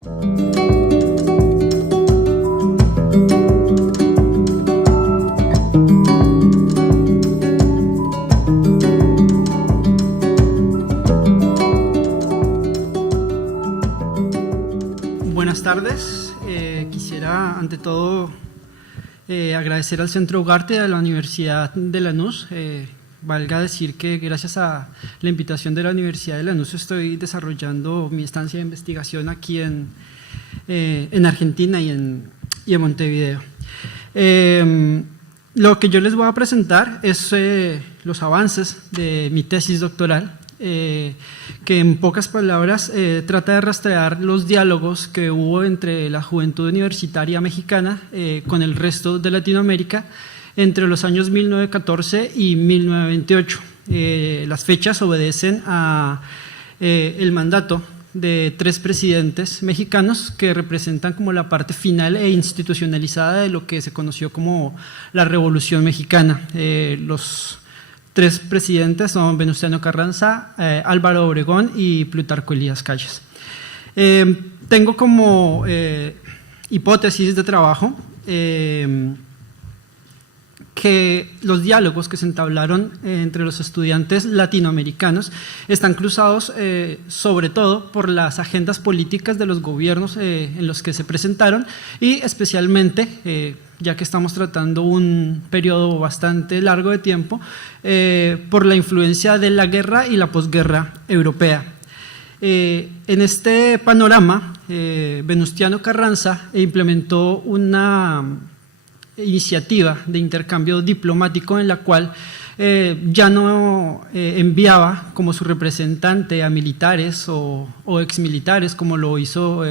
Buenas tardes. Quisiera ante todo agradecer al Centro Ugarte de la Universidad de Lanús. Valga decir que gracias a la invitación de la Universidad de Lanús estoy desarrollando mi estancia de investigación aquí en Argentina y en Montevideo. Lo que yo les voy a presentar es los avances de mi tesis doctoral, que en pocas palabras trata de rastrear los diálogos que hubo entre la juventud universitaria mexicana con el resto de Latinoamérica entre los años 1914 y 1928. Las fechas obedecen a el mandato de 3 presidentes mexicanos que representan como la parte final e institucionalizada de lo que se conoció como la Revolución Mexicana. Los 3 presidentes son Venustiano Carranza, Álvaro Obregón y Plutarco Elías Calles. Tengo como hipótesis de trabajo que los diálogos que se entablaron entre los estudiantes latinoamericanos están cruzados sobre todo por las agendas políticas de los gobiernos en los que se presentaron y especialmente, ya que estamos tratando un periodo bastante largo de tiempo, por la influencia de la guerra y la posguerra europea. En este panorama, Venustiano Carranza implementó una iniciativa de intercambio diplomático en la cual ya no enviaba como su representante a militares o exmilitares como lo hizo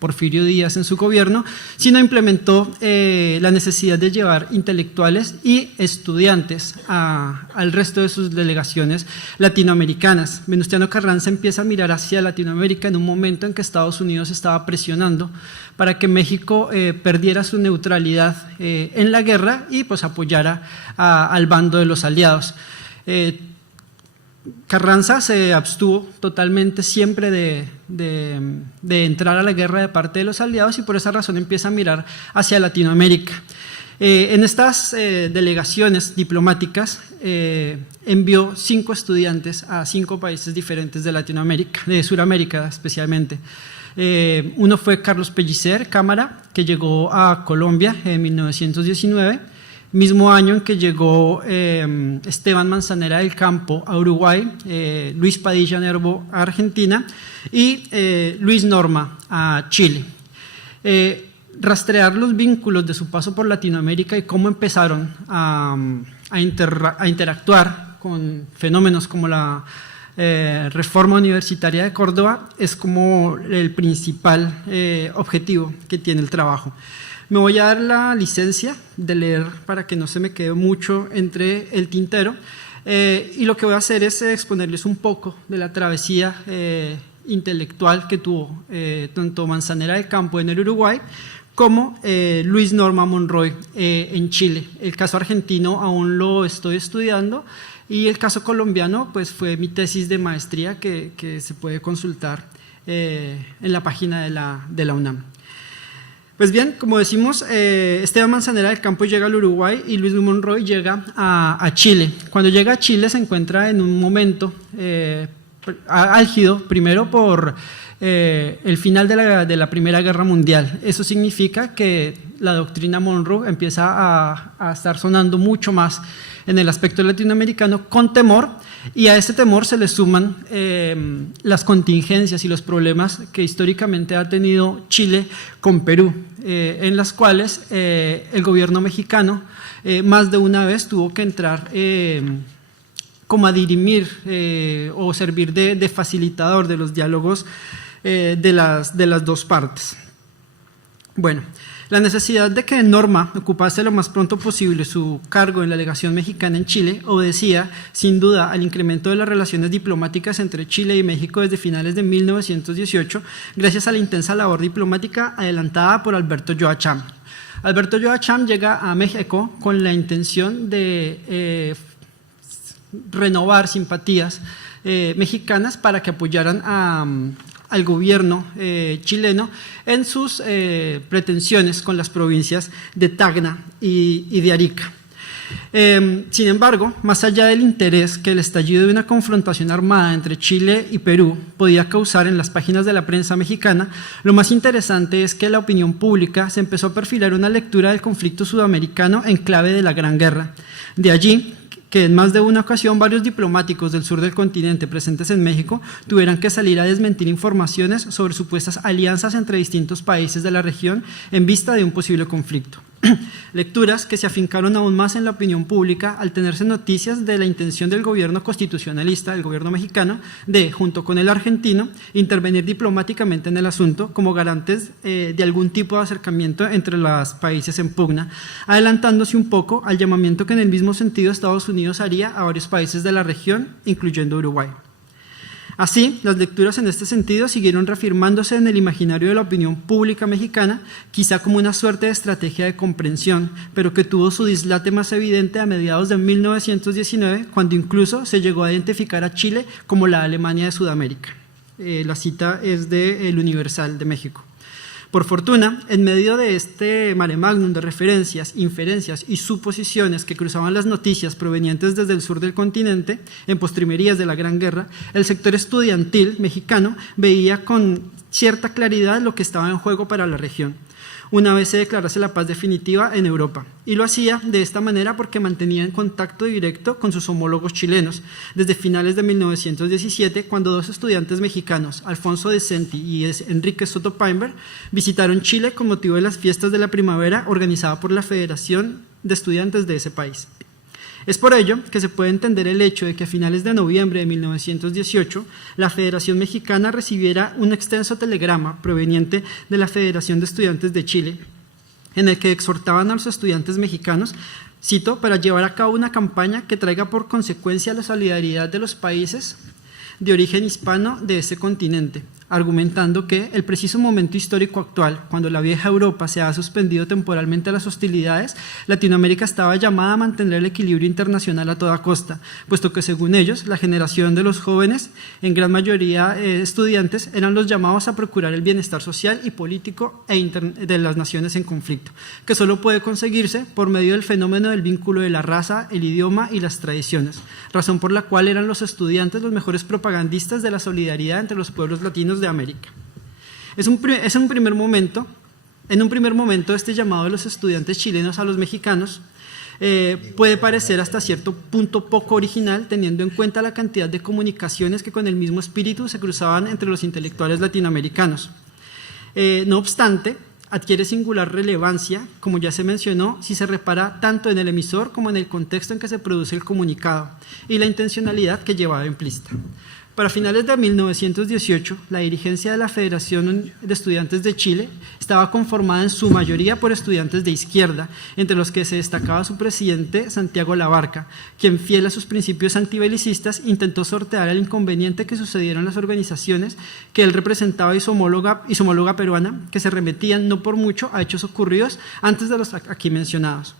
Porfirio Díaz en su gobierno, sino implementó la necesidad de llevar intelectuales y estudiantes al resto de sus delegaciones latinoamericanas. Venustiano Carranza empieza a mirar hacia Latinoamérica en un momento en que Estados Unidos estaba presionando para que México perdiera su neutralidad en la guerra y pues apoyara al bando de los aliados. Carranza se abstuvo totalmente siempre de entrar a la guerra de parte de los aliados y por esa razón empieza a mirar hacia Latinoamérica. En estas delegaciones diplomáticas envió 5 estudiantes a 5 países diferentes de Latinoamérica, de Sudamérica especialmente. Uno fue Carlos Pellicer Cámara, que llegó a Colombia en 1919, mismo año en que llegó Esteban Manzanera del Campo a Uruguay, Luis Padilla Nervo a Argentina y Luis Norma a Chile. Rastrear los vínculos de su paso por Latinoamérica y cómo empezaron a interactuar con fenómenos como la Reforma Universitaria de Córdoba es como el principal objetivo que tiene el trabajo. Me voy a dar la licencia de leer para que no se me quede mucho entre el tintero y lo que voy a hacer es exponerles un poco de la travesía intelectual que tuvo tanto Manzanera del Campo en el Uruguay como Luis Norma Monroy en Chile. El caso argentino aún lo estoy estudiando y el caso colombiano pues fue mi tesis de maestría que se puede consultar en la página de la UNAM. Pues bien, como decimos, Esteban Manzanera del Campo llega al Uruguay y Luis Monroy llega a Chile. Cuando llega a Chile se encuentra en un momento álgido, primero por el final de la Primera Guerra Mundial. Eso significa que la doctrina Monroe empieza a estar sonando mucho más en el aspecto latinoamericano con temor, y a ese temor se le suman las contingencias y los problemas que históricamente ha tenido Chile con Perú, en las cuales el gobierno mexicano más de una vez tuvo que entrar como a dirimir o servir de facilitador de los diálogos de las dos partes. Bueno, la necesidad de que Norma ocupase lo más pronto posible su cargo en la legación mexicana en Chile obedecía, sin duda, al incremento de las relaciones diplomáticas entre Chile y México desde finales de 1918, gracias a la intensa labor diplomática adelantada por Alberto Joachim. Alberto Joachim llega a México con la intención de renovar simpatías mexicanas para que apoyaran al gobierno chileno en sus pretensiones con las provincias de Tacna y de Arica. Sin embargo, más allá del interés que el estallido de una confrontación armada entre Chile y Perú podía causar en las páginas de la prensa mexicana, lo más interesante es que la opinión pública se empezó a perfilar una lectura del conflicto sudamericano en clave de la Gran Guerra. De allí que en más de una ocasión varios diplomáticos del sur del continente presentes en México tuvieran que salir a desmentir informaciones sobre supuestas alianzas entre distintos países de la región en vista de un posible conflicto. Lecturas que se afincaron aún más en la opinión pública al tenerse noticias de la intención del gobierno constitucionalista, del gobierno mexicano, de, junto con el argentino, intervenir diplomáticamente en el asunto como garantes de algún tipo de acercamiento entre los países en pugna, adelantándose un poco al llamamiento que en el mismo sentido Estados Unidos haría a varios países de la región, incluyendo Uruguay. Así, las lecturas en este sentido siguieron reafirmándose en el imaginario de la opinión pública mexicana, quizá como una suerte de estrategia de comprensión, pero que tuvo su dislate más evidente a mediados de 1919, cuando incluso se llegó a identificar a Chile como la Alemania de Sudamérica. La cita es de El Universal de México. Por fortuna, en medio de este mare magnum de referencias, inferencias y suposiciones que cruzaban las noticias provenientes desde el sur del continente, en postrimerías de la Gran Guerra, el sector estudiantil mexicano veía con cierta claridad lo que estaba en juego para la región, una vez se declarase la paz definitiva en Europa. Y lo hacía de esta manera porque mantenía en contacto directo con sus homólogos chilenos. Desde finales de 1917, cuando dos estudiantes mexicanos, Alfonso de Senti y Enrique Soto Painberg, visitaron Chile con motivo de las fiestas de la primavera organizada por la Federación de Estudiantes de ese país. Es por ello que se puede entender el hecho de que a finales de noviembre de 1918 la Federación Mexicana recibiera un extenso telegrama proveniente de la Federación de Estudiantes de Chile, en el que exhortaban a los estudiantes mexicanos, cito, para llevar a cabo una campaña que traiga por consecuencia la solidaridad de los países de origen hispano de ese continente, argumentando que el preciso momento histórico actual, cuando la vieja Europa se ha suspendido temporalmente a las hostilidades, Latinoamérica estaba llamada a mantener el equilibrio internacional a toda costa, puesto que según ellos, la generación de los jóvenes, en gran mayoría estudiantes, eran los llamados a procurar el bienestar social y político de las naciones en conflicto, que solo puede conseguirse por medio del fenómeno del vínculo de la raza, el idioma y las tradiciones, razón por la cual eran los estudiantes los mejores propagandistas de la solidaridad entre los pueblos latinos de América. En un primer momento, este llamado de los estudiantes chilenos a los mexicanos puede parecer hasta cierto punto poco original, teniendo en cuenta la cantidad de comunicaciones que con el mismo espíritu se cruzaban entre los intelectuales latinoamericanos. No obstante, adquiere singular relevancia, como ya se mencionó, si se repara tanto en el emisor como en el contexto en que se produce el comunicado y la intencionalidad que llevaba implícita. Para finales de 1918, la dirigencia de la Federación de Estudiantes de Chile estaba conformada en su mayoría por estudiantes de izquierda, entre los que se destacaba su presidente Santiago Labarca, quien, fiel a sus principios antibelicistas, intentó sortear el inconveniente que sucedieron en las organizaciones que él representaba y su homóloga peruana, que se remetían no por mucho a hechos ocurridos antes de los aquí mencionados.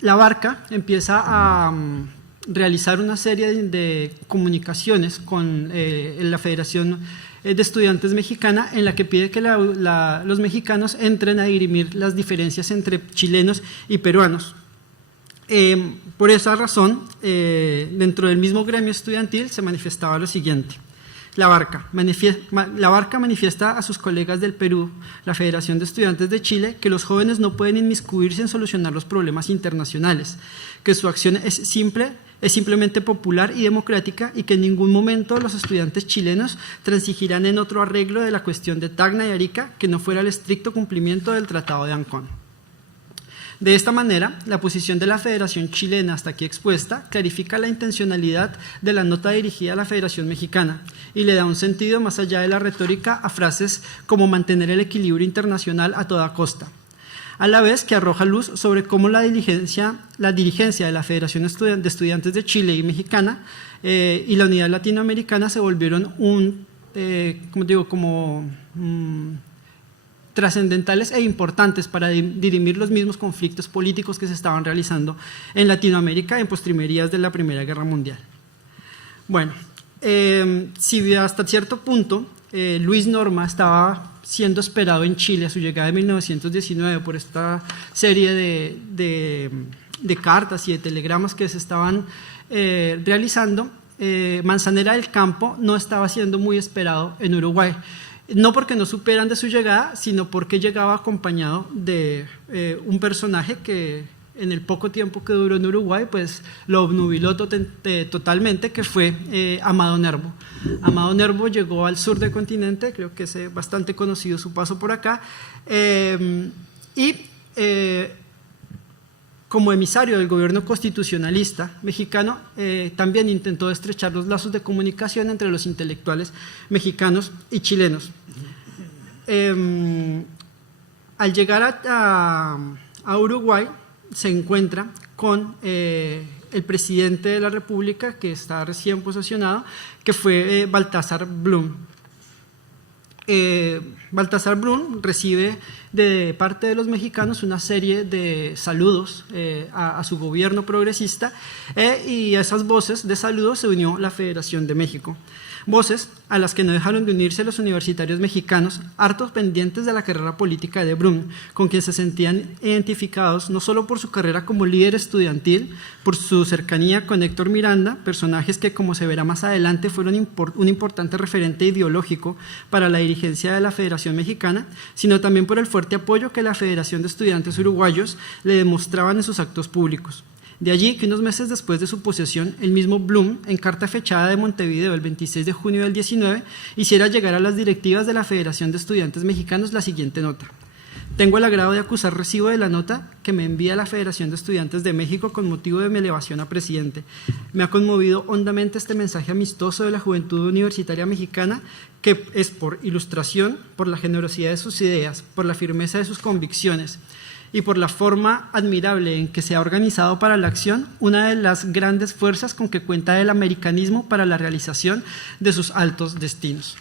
Labarca empieza a realizar una serie de comunicaciones con la Federación de Estudiantes Mexicana, en la que pide que los mexicanos entren a dirimir las diferencias entre chilenos y peruanos. Por esa razón, dentro del mismo gremio estudiantil se manifestaba lo siguiente. Labarca manifiesta a sus colegas del Perú, la Federación de Estudiantes de Chile, que los jóvenes no pueden inmiscuirse en solucionar los problemas internacionales, que su acción es simplemente popular y democrática y que en ningún momento los estudiantes chilenos transigirán en otro arreglo de la cuestión de Tacna y Arica que no fuera el estricto cumplimiento del Tratado de Ancón. De esta manera, la posición de la Federación Chilena hasta aquí expuesta clarifica la intencionalidad de la nota dirigida a la Federación Mexicana y le da un sentido más allá de la retórica a frases como mantener el equilibrio internacional a toda costa, a la vez que arroja luz sobre cómo la dirigencia de la Federación de Estudiantes de Chile y Mexicana y la Unidad Latinoamericana se volvieron trascendentales e importantes para dirimir los mismos conflictos políticos que se estaban realizando en Latinoamérica en postrimerías de la Primera Guerra Mundial. Bueno, si hasta cierto punto Luis Norma estaba siendo esperado en Chile a su llegada en 1919 por esta serie de cartas y de telegramas que se estaban realizando, Manzanera del Campo no estaba siendo muy esperado en Uruguay. No porque no supieran de su llegada, sino porque llegaba acompañado de un personaje que en el poco tiempo que duró en Uruguay, pues lo obnubiló totalmente, que fue Amado Nervo. Amado Nervo llegó al sur del continente, creo que es bastante conocido su paso por acá, como emisario del gobierno constitucionalista mexicano, también intentó estrechar los lazos de comunicación entre los intelectuales mexicanos y chilenos. Al llegar a Uruguay, se encuentra con el presidente de la República, que está recién posesionado, que fue Baltasar Blum. Baltasar Blum recibe de parte de los mexicanos una serie de saludos a su gobierno progresista, y a esas voces de saludos se unió la Federación de México. Voces a las que no dejaron de unirse los universitarios mexicanos, hartos pendientes de la carrera política de Blum, con quien se sentían identificados no solo por su carrera como líder estudiantil, por su cercanía con Héctor Miranda, personajes que, como se verá más adelante, fueron un importante referente ideológico para la dirigencia de la Federación Mexicana, sino también por el fuerte apoyo que la Federación de Estudiantes Uruguayos le demostraban en sus actos públicos. De allí que unos meses después de su posesión, el mismo Blum, en carta fechada de Montevideo el 26 de junio del 19, hiciera llegar a las directivas de la Federación de Estudiantes Mexicanos la siguiente nota: tengo el agrado de acusar recibo de la nota que me envía la Federación de Estudiantes de México con motivo de mi elevación a presidente. Me ha conmovido hondamente este mensaje amistoso de la juventud universitaria mexicana, que es por ilustración, por la generosidad de sus ideas, por la firmeza de sus convicciones y por la forma admirable en que se ha organizado para la acción, una de las grandes fuerzas con que cuenta el americanismo para la realización de sus altos destinos.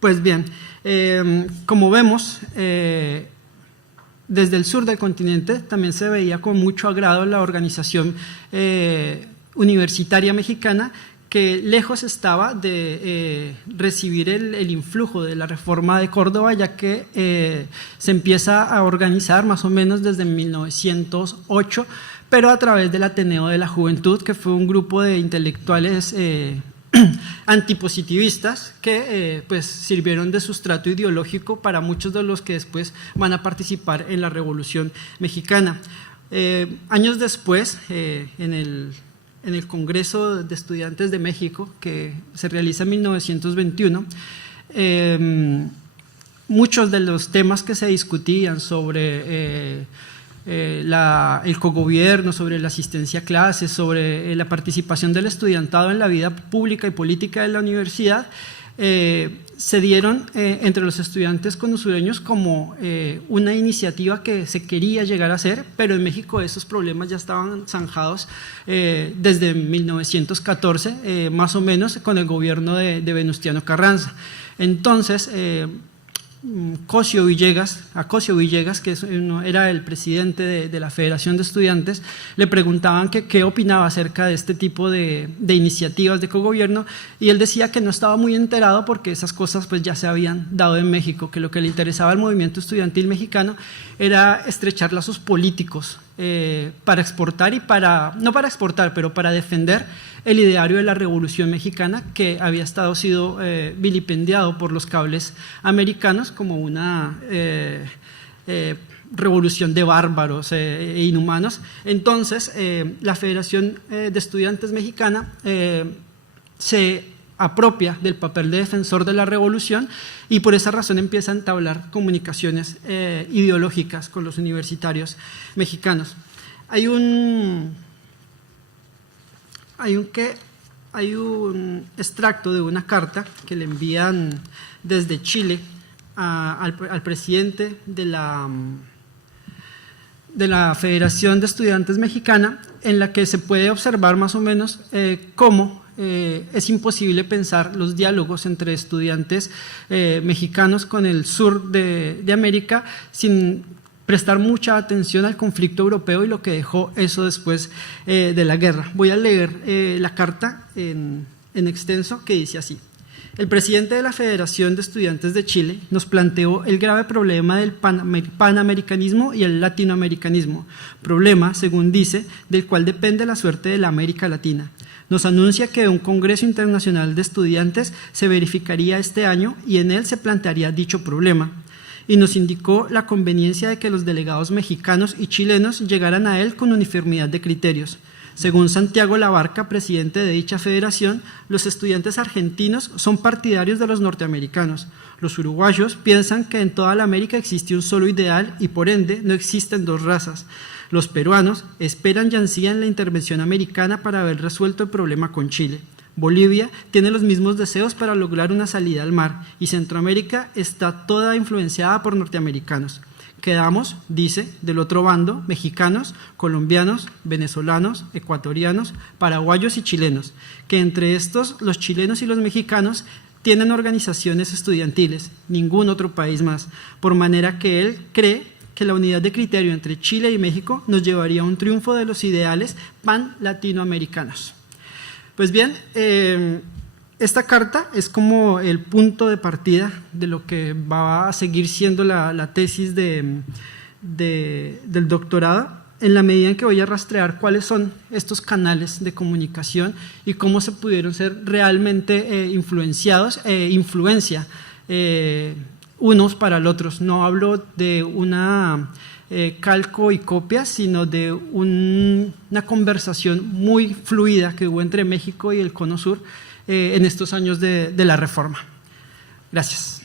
Pues bien, como vemos, desde el sur del continente también se veía con mucho agrado la organización universitaria mexicana, que lejos estaba de recibir el influjo de la reforma de Córdoba, ya que se empieza a organizar más o menos desde 1908, pero a través del Ateneo de la Juventud, que fue un grupo de intelectuales antipositivistas que pues sirvieron de sustrato ideológico para muchos de los que después van a participar en la Revolución Mexicana. Años después, en el Congreso de Estudiantes de México, que se realiza en 1921, muchos de los temas que se discutían sobre el cogobierno, sobre la asistencia a clases, sobre la participación del estudiantado en la vida pública y política de la universidad, se dieron entre los estudiantes conusureños como una iniciativa que se quería llegar a hacer, pero en México esos problemas ya estaban zanjados desde 1914, más o menos, con el gobierno de Venustiano Carranza. Entonces, Cosio Villegas, que era el presidente de la Federación de Estudiantes, le preguntaban que qué opinaba acerca de este tipo de iniciativas de cogobierno, y él decía que no estaba muy enterado porque esas cosas pues ya se habían dado en México, que lo que le interesaba al movimiento estudiantil mexicano era estrechar lazos políticos para exportar no para exportar, pero para defender el ideario de la Revolución Mexicana, que había sido vilipendiado por los cables americanos como una revolución de bárbaros e inhumanos. Entonces, la Federación de Estudiantes Mexicana se apropia del papel de defensor de la revolución, y por esa razón empieza a entablar comunicaciones ideológicas con los universitarios mexicanos. Hay un extracto de una carta que le envían desde Chile al presidente de la Federación de Estudiantes Mexicana, en la que se puede observar más o menos cómo es imposible pensar los diálogos entre estudiantes mexicanos con el sur de América sin prestar mucha atención al conflicto europeo y lo que dejó eso después de la guerra. Voy a leer la carta en extenso que dice así. El presidente de la Federación de Estudiantes de Chile nos planteó el grave problema del panamericanismo y el latinoamericanismo, problema, según dice, del cual depende la suerte de la América Latina. Nos anuncia que un Congreso Internacional de Estudiantes se verificaría este año y en él se plantearía dicho problema, y nos indicó la conveniencia de que los delegados mexicanos y chilenos llegaran a él con uniformidad de criterios. Según Santiago Labarca, presidente de dicha federación, los estudiantes argentinos son partidarios de los norteamericanos. Los uruguayos piensan que en toda la América existe un solo ideal y por ende no existen dos razas. Los peruanos esperan y ansían la intervención americana para haber resuelto el problema con Chile. Bolivia tiene los mismos deseos para lograr una salida al mar y Centroamérica está toda influenciada por norteamericanos. Quedamos, dice, del otro bando, mexicanos, colombianos, venezolanos, ecuatorianos, paraguayos y chilenos, que entre estos, los chilenos y los mexicanos, tienen organizaciones estudiantiles, ningún otro país más, por manera que él cree que la unidad de criterio entre Chile y México nos llevaría a un triunfo de los ideales pan-latinoamericanos. Pues bien, esta carta es como el punto de partida de lo que va a seguir siendo la tesis del doctorado, en la medida en que voy a rastrear cuáles son estos canales de comunicación y cómo se pudieron ser realmente influenciados influencia unos para los otros. No hablo de una calco y copia, sino de una conversación muy fluida que hubo entre México y el Cono Sur en estos años de la Reforma. Gracias.